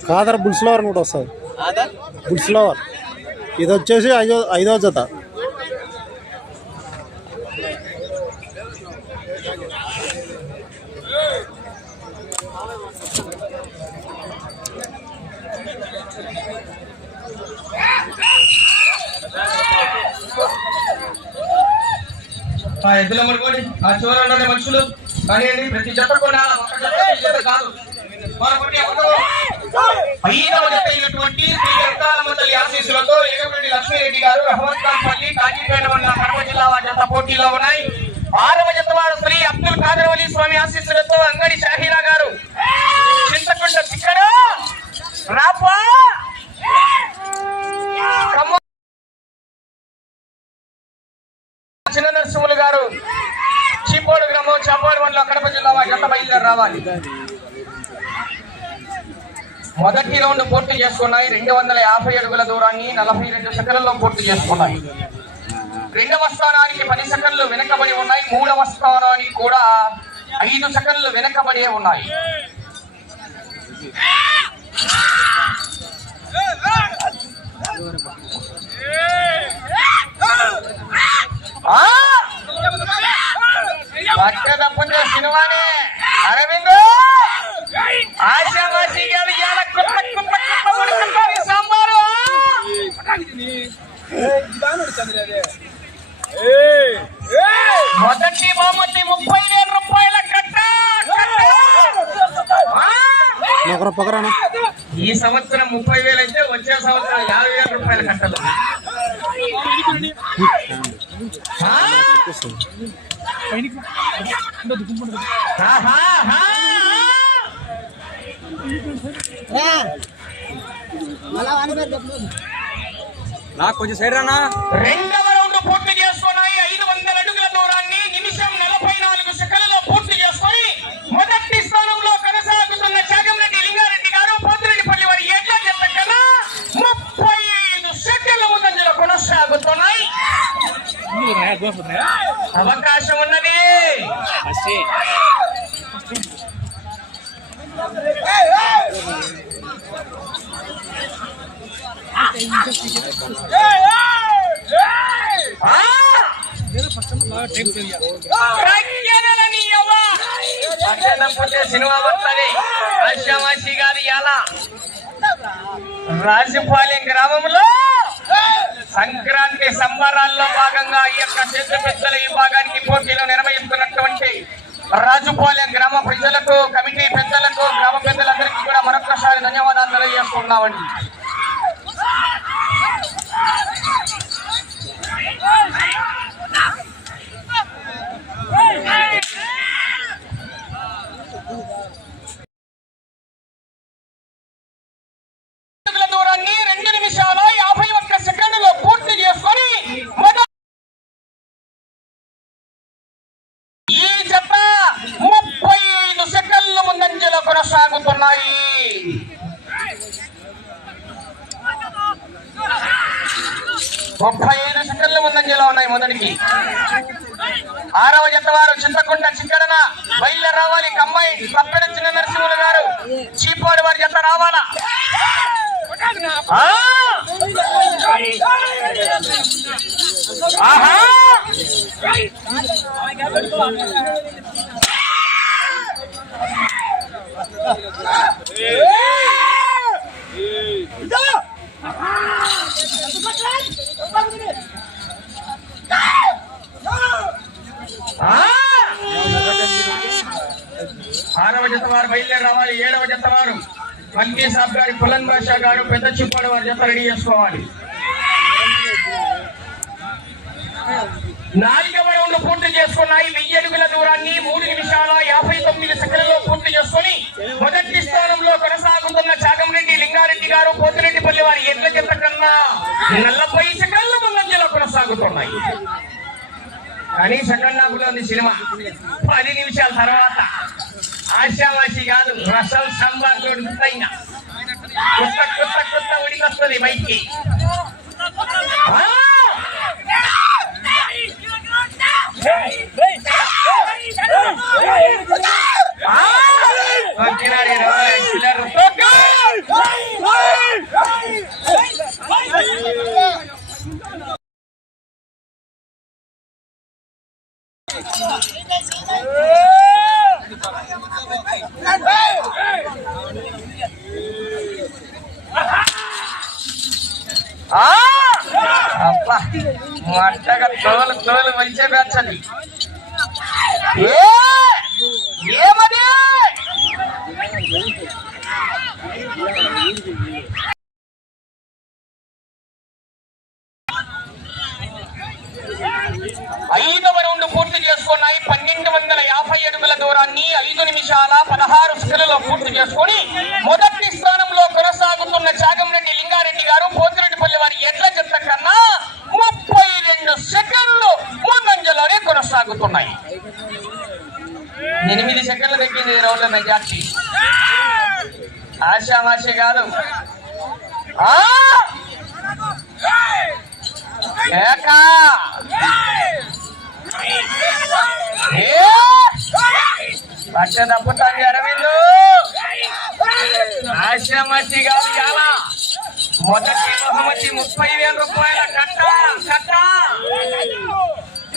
Khadar bulls lover కూడా వస్తుంది. Bulls lover ఇది వచ్చేసి ఐదో ఐదో జత. ఆ ఎద్దుల మనుకోండి ఆ చివర ఉన్న మనుషులు. కానివ్వండి ప్రతి జత కూడా ఒక జత ఈ జత కాదు మరొకటి ఎవరు? ఐదవ జత అయినటువంటి శ్రీ వెంకాలమ్మ తల్లి ఆశీస్సులతో ఏగమిరెడ్డి లక్ష్మీరెడ్డి గారు రహమత్పల్లి కాజీపేట మండల కడప జిల్లా వారి జత పోటీలో ఉన్నాయి. ఆరవ జత శ్రీ అబ్దుల్ ఖాదర్ అలీ స్వామి ఆశీస్సులతో అంగడి షాహీరా గారు. చింతకుంట చిక్కడ రాపా. చిన్న నరసింహులు గారు. చీపోడు గ్రామం చాపోడు మండలం కడప జిల్లా వారి గత బయలుదేరి రావాలి? మొదటి రౌండ్ పూర్తి చేసుకున్నాయి. రెండు వందల యాభై అడుగుల దూరాన్ని నలభై రెండు సెకండ్లలో పూర్తి చేసుకున్నాయి. రెండవ స్థానానికి పది సెకండ్లు వెనకబడి ఉన్నాయి. మూడవ స్థానానికి కూడా ఐదు సెకండ్లు వెనకబడి ఉన్నాయి. సినిమానే అరవింద్! ఆశావాసి మొదటి బహుమతి ముప్పై వేల రూపాయల కట్ట ఈ సంవత్సరం ముప్పై వేలు అయితే వచ్చే సంవత్సరం యాభై వేల రూపాయల కట్టలు. ఆ! నాకు కొంచెం సైడ్ రానా? రెండవ రౌండ్ పూర్తి చేసుకున్నాయి. ఐదు వందల అడుగుల దూరాన్ని నిమిషం నలభై నాలుగు సెకండ్లలో పూర్తి చేసుకొని మొదటి స్థానంలో కొనసాగుతున్న చాగంరెడ్డి లింగారెడ్డి గారు పోతిరెడ్డిపల్లి వారి ఎడ్ల జత కన్నా ముప్పై ఐదు సెకండ్ల ముందంజలో కొనసాగుతున్నాయి. అవకాశం ఉన్నది. సినిమా వస్తుంది గారి ఎలా రాజపాలెం గ్రామంలో సంక్రాంతి సంబరాల్లో భాగంగా ఈ యొక్క చేత పెద్దల ఈ భాగానికి పోటీలో నిర్వహిస్తున్నటువంటి రాజుపాలెం గ్రామ ప్రజలకు కమిటీ పెద్దలకు గ్రామ పెద్దలందరికీ కూడా మరొకసారి ధన్యవాదాలు తెలియజేస్తున్నామండి ముప్పై ఐదు సెకండ్ల ముందంజలో ఉన్నాయి మొదటికి ఆరవ జత వారు చింతకుంట చిక్కడన బయలుదేరి రావాలి కమ్మాయి తప్పెడ చిన్న నరసింహులు గారు చీపాడు వారి జత రావాలా! ఆహా! ఆ! జత వారు బయలుదేరి రావాలి. ఏడవ జత వారు. మల్కీ సాబ్ గారి పులన్ బాషా గారు పెద్ద చిప్పాడు వారి జత రెడీ చేసుకోవాలి. నాలుగవ రౌండ్ పూర్తి చేసుకున్నాయి. వెయ్యి అడుగుల దూరాన్ని మూడు నిమిషాల యాభై తొమ్మిది సెకండ్లలో పూర్తి చేసుకొని మొదటి స్థానంలో కొనసాగుతున్న చాగంరెడ్డి లింగారెడ్డి గారు పోతిరెడ్డిపల్లి వారి ఎడ్ల జత కన్నా నలభై సెకండ్ల ముందంజలో కొనసాగుతున్నాయి. కానీ సెకండ్ హాఫ్లో ఉంది సినిమా. పది నిమిషాల తర్వాత ఆశావాసి కాదు రసం సంబార్ ఉడుకుతాయి కొత్త కొత్త కొత్త ఉడికొస్తుంది బయటికి చిల్లర మంచిగా ఏమది? ఐదవ రౌండ్ పూర్తి చేసుకున్నాయి. పన్నెండు వందల యాభై అడుగుల దూరాన్ని ఐదు నిమిషాల పదహారు సెకండ్లలో పూర్తి చేసుకొని మొదటి స్థానంలో కొనసాగుతున్న చాగంరెడ్డి లింగారెడ్డి గారు కొనసాగుతున్నాయి. ఎనిమిది సెకండ్లు తగ్గింది ఈ రౌండ్ల మెజార్టీ. ఆశామాషి కాదు ఆ! పట్ట తప్పుతాంది అరవిందు. ఆశామతి కాదు చాలా. మొదటి బహుమతి ముప్పై వేల రూపాయల కట్ట కట్ట.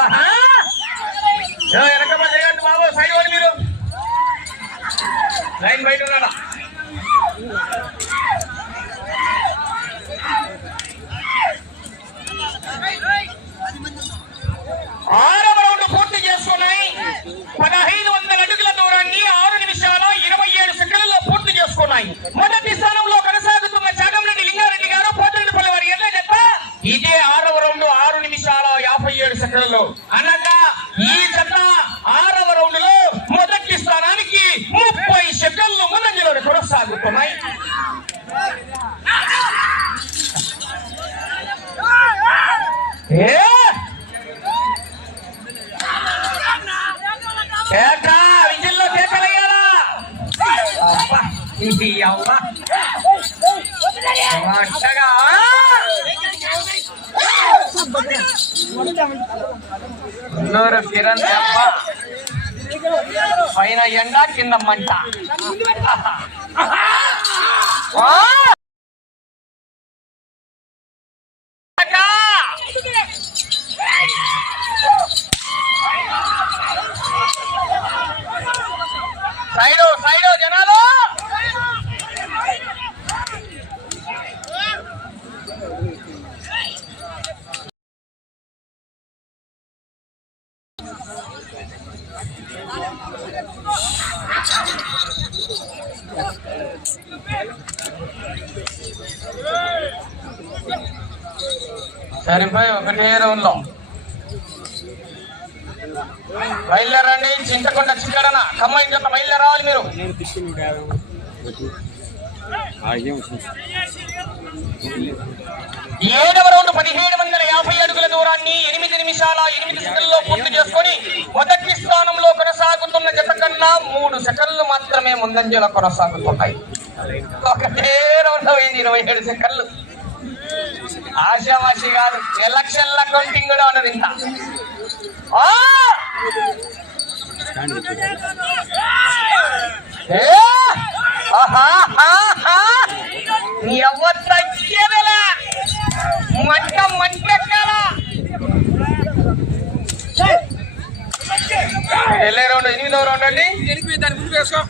ఆహా! ఏ, వెనక పక్క చేయొద్దు బాబు సైడ్ పోండి మీరు లైన్ బయట ఉన్నాడా ఆరవ రౌండ్ పూర్తి చేసుకున్నాయి పదహైదు వందల అడుగుల దూరాన్ని ఆరు నిమిషాల ఇరవై ఏడు సెకండ్లలో పూర్తి చేసుకున్నాయి మొదటి స్థానంలో కొనసాగుతున్న చాగంరెడ్డి లింగారెడ్డి గారు పోతిరెడ్డిపల్లి వారి ఎల్ల జత ఇదే ఆరవ రౌండ్ ఆరు నిమిషాల యాభై ఏడు సెకండ్లలో అనగా ఈ జత ఆరవ రౌండ్లో మొదటి స్థానానికి ముప్పై సెకండ్లు ముందంజలో కొనసాగుతున్నాయి ఏ కేక విజిల్లో కేకలయ్యాలా అబ్బా, ఇది అవ్వ మంటగా ఉన్నూరు కిరణ్ దెబ్బ పైన ఎండ కింద మంట ఆ! కేక! సైడు సైడు జనాలు సరిపోయి ఒకటే రౌండ్లో. బయలుదేరండి చింతకుంట చిక్కడన. ఖమ్మం ఇంకొక బయలుదేరావాలి మీరు. ఏడవ రౌండ్ పదిహేడు వందల యాభై అడుగుల దూరాన్ని ఎనిమిది నిమిషాల ఎనిమిది సెకండ్లో పూర్తి చేసుకొని మొదటి స్థానంలో కొనసాగుతున్న జత కన్నా మూడు సెకండ్లు మాత్రమే ముందంజలో కొనసాగుతున్నాయి. ఒకటే రౌండ్ అయింది ఇరవై ఏడు సెకండ్లు. ఆశామాషి కాదు ఎలక్షన్ల కౌంటింగ్ కూడా ఉన్నది ఇంత ఆ! ఏ! ఆహాహాహా! ఎవరు తగ్గేదిలే మంట మంటెక్కాల వెళ్ళే రౌండ్ ఎనిమిదవ రౌండ్ అండి. దాని ముందు వేసుకో.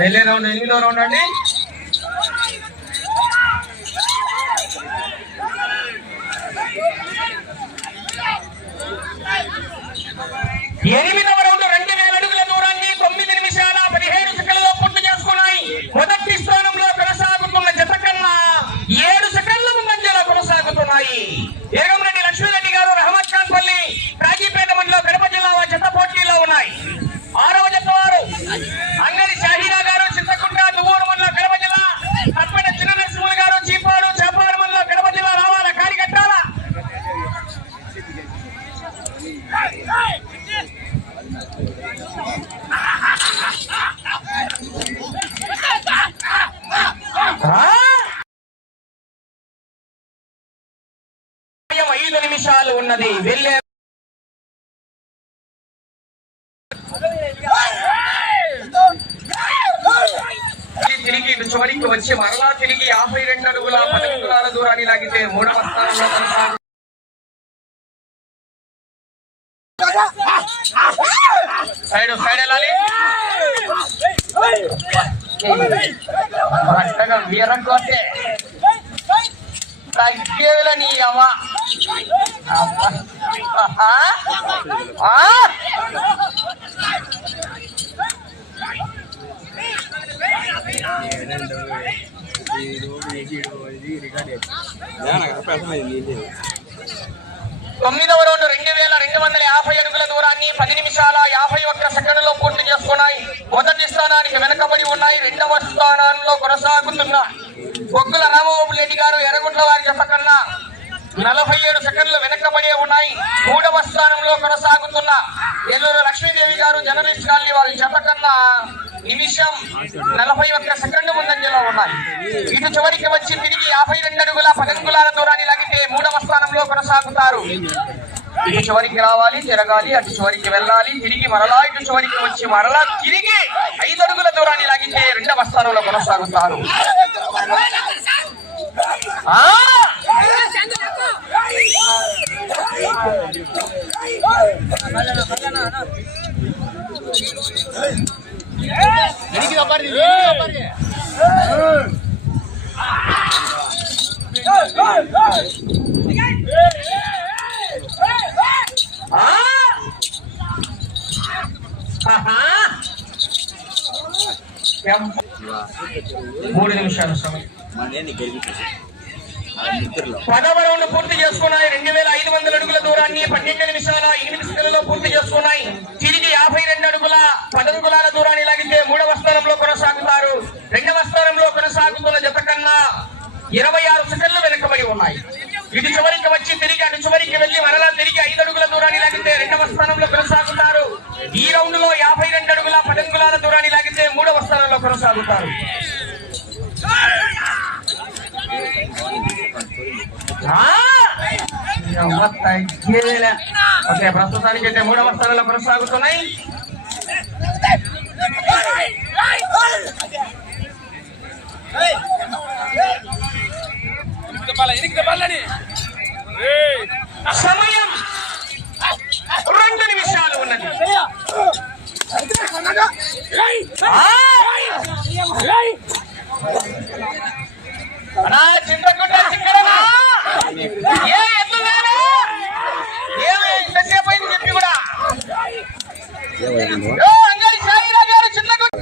వెళ్ళే రౌండ్ ఎనిమిదో రౌండ్ అండి ఎనిమిది రౌండ్ రెండు వేల అడుగుల దూరాన్ని తొమ్మిది నిమిషాల పదిహేడు సెకండ్లలో పూర్తి చేసుకున్నాయి మొదటి స్థానంలో కొనసాగుతున్న జత కన్నా ఏడు సెకండ్ల ముందంజలో కొనసాగుతున్నాయి ఏగంరెడ్డి లక్ష్మీరెడ్డి గారు రహమత్ ఖాన్ పల్లి కాజీపేట మండలం కడప జిల్లా వారి జత పోటీలో ఉన్నాయి ఆరవ జత వారు అంగడి షాహీనా గారు చింతకుంట దువ్వూరు మండలం కడప జిల్లా తప్పేట చిన్న నరసింహులు గారు చీపాడు చేపాడు మండలం కడప జిల్లా రావాల కారికట్టాల నిమిషాలు ఉన్నది వెళ్ళే తిరిగి ఇటు చివరికి వచ్చి మరలా తిరిగి యాభై రెండు అడుగుల పది దూరాన్ని లాగితే మూడవ స్థానంలో కొనసాగు సైడ్ సైడ్ వెళ్ళాలి. కరెక్ట్గా వీరగొట్టే తగ్గేదిలే నీ అమ్మ తొమ్మిదవ రౌండ్ రెండు వేల రెండు వందల యాభై అడుగుల దూరాన్ని పది నిమిషాల యాభై ఒక్క సెకండ్లో పూర్తి చేసుకున్నాయి. మొదటి స్థానానికి వెనకబడి ఉన్నాయి. రెండవ స్థానంలో కొనసాగుతున్న బొగ్గుల రామబాబు రెడ్డి గారు ఎర్రగుంట్ల వారి చెప్పకన్నా నలభై ఏడు సెకండ్లు వెనకబడే ఉన్నాయి. మూడవ స్థానంలో కొనసాగుతున్న ఎల్లూరు లక్ష్మీదేవి గారు జర్నలిస్ట్ కాలనీ వారి చెప్పకన్నా నిమిషం నలభై ఒక్క సెకండ్ ముందంజలో ఉన్నాయి. ఇటు చివరికి వచ్చి తిరిగి యాభై రెండు అడుగుల పదంగులాల దూరాన్ని లాగితే మూడవ స్థానంలో కొనసాగుతారు. ఇటు చివరికి రావాలి తిరగాలి అటు చివరికి వెళ్ళాలి తిరిగి మరలా ఇటు చివరికి వచ్చి మరలా తిరిగి ఐదు అడుగుల దూరాన్ని లాగితే రెండవ స్థానంలో కొనసాగుతారు. ఆ! మూడు నిమిషాలు సమయం. పదవ రౌండ్ పూర్తి చేసుకున్నాయి. రెండు వేల ఐదు వందల అడుగుల దూరాన్ని పన్నెండు నిమిషాల ఎనిమిది సెకండ్లలో పూర్తి చేసుకున్నాయి. తిరిగి యాభై రెండు అడుగుల పదంగులాల దూరాన్ని లాగితే మూడవ స్థానంలో కొనసాగుతారు రెండవ స్థానంలో కొనసాగుతున్న జత కన్నా ఇరవై ఆరు సెకండ్లు వెనుకబడి ఉన్నాయి ఇటు చివరికి వచ్చి తిరిగి అటు చివరికి వెళ్ళి మరలా తిరిగి ఐదు అడుగుల దూరాన్ని లాగితే రెండవ స్థానంలో కొనసాగుతారు ఈ రౌండ్లో యాభై రెండు అడుగుల పదంగులాల దూరాన్ని లాగితే మూడవ స్థానంలో కొనసాగుతారు ఆ! ఎవ్వ ఓకే ప్రస్తుతానికి అయితే మూడవ స్థానంలో కొనసాగుతున్నాయి ఇనికి బాల ఇనికి బాలని ఏయ్ సమయం రెండు నిమిషాలు ఉన్నది ఆ! అన్నా, చింతకుంట చిక్కడనా? ఏ ఎత్తులేనా? ఏమి ఇంతసేపు అయింది చెప్పి కూడా ఏ, అంగడి సాయిరావు గారు చింతకుంట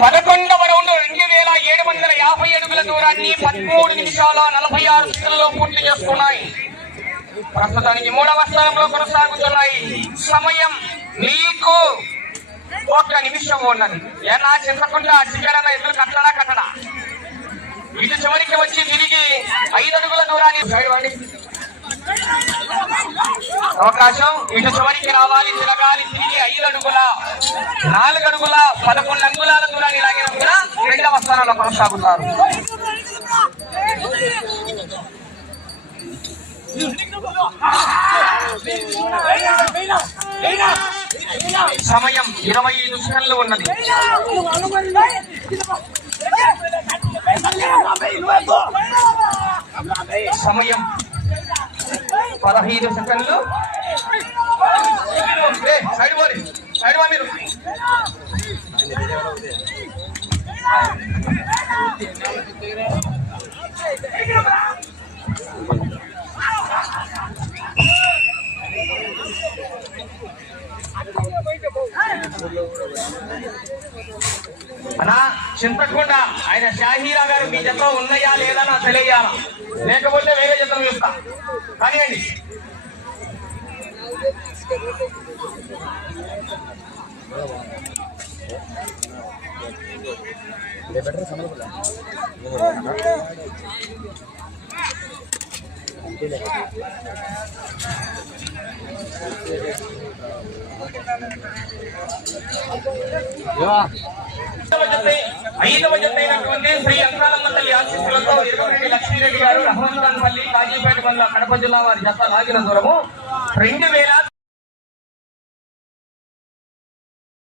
పదకొండవ రౌండ్ రెండు వేల ఏడు వందల యాభై అడుగుల దూరాన్ని పదమూడు నిమిషాల నలభై ఆరు సెకండ్లలో పూర్తి చేసుకున్నాయి ప్రస్తుతానికి మూడవ స్థానంలో కొనసాగుతున్నాయి సమయం మీకు ఒక్క నిమిషం ఉన్నది ఏనా చింతకుండా చికెన్ ఎదురు కట్టడా ఇటు చివరికి వచ్చి తిరిగి ఐదు అడుగుల దూరాన్ని అవకాశం ఇటు చివరికి రావాలి తిరగాలి తిరిగి ఐదు అడుగుల నాలుగు అడుగుల పదకొండు అంగుళాల దూరాన్ని లాగినప్పుడు రెండవ స్థానంలో కొనసాగుతారు. సమయం ఇరవై ఐదు సెకండ్లు ఉన్నది. సమయం? పదహైదు సెకండ్లు. ఏ, సైడ్ పోరి సైడ్ పో మీరు. నా చింతకుండా ఆయన షాహీరా గారు మీ జతం ఉన్నాయా లేదా నా తెలియాలా లేకపోతే వేరే జతం చూస్తా. కానివ్వండి. ఐదవ ఐదవ జత అయినటువంటి శ్రీ అంకాలమ్మ తల్లి ఆశీస్సులతో ఇరవై లక్ష్మీరెడ్డి గారు రహమాన్ పల్లి కాజీపేట మండల కడప జిల్లా వారి జత లాగిన దూరము రెండు వేల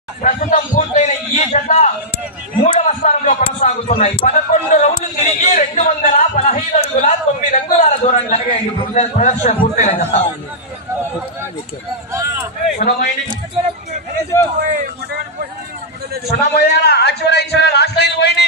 ప్రస్తుతం పూర్తయిన ఈ జత కొనసాగుతున్నాయి. పదకొండు రౌండ్లు తిరిగి రెండు వందల పదహైదు అడుగుల తొమ్మిది అంగుళాల దూరం జరిగాయి ప్రదర్శన పూర్తయిన సునమయ్యాల ఆచివర ఇచ్చిన లాస్ట్ లైన్ పోయింది.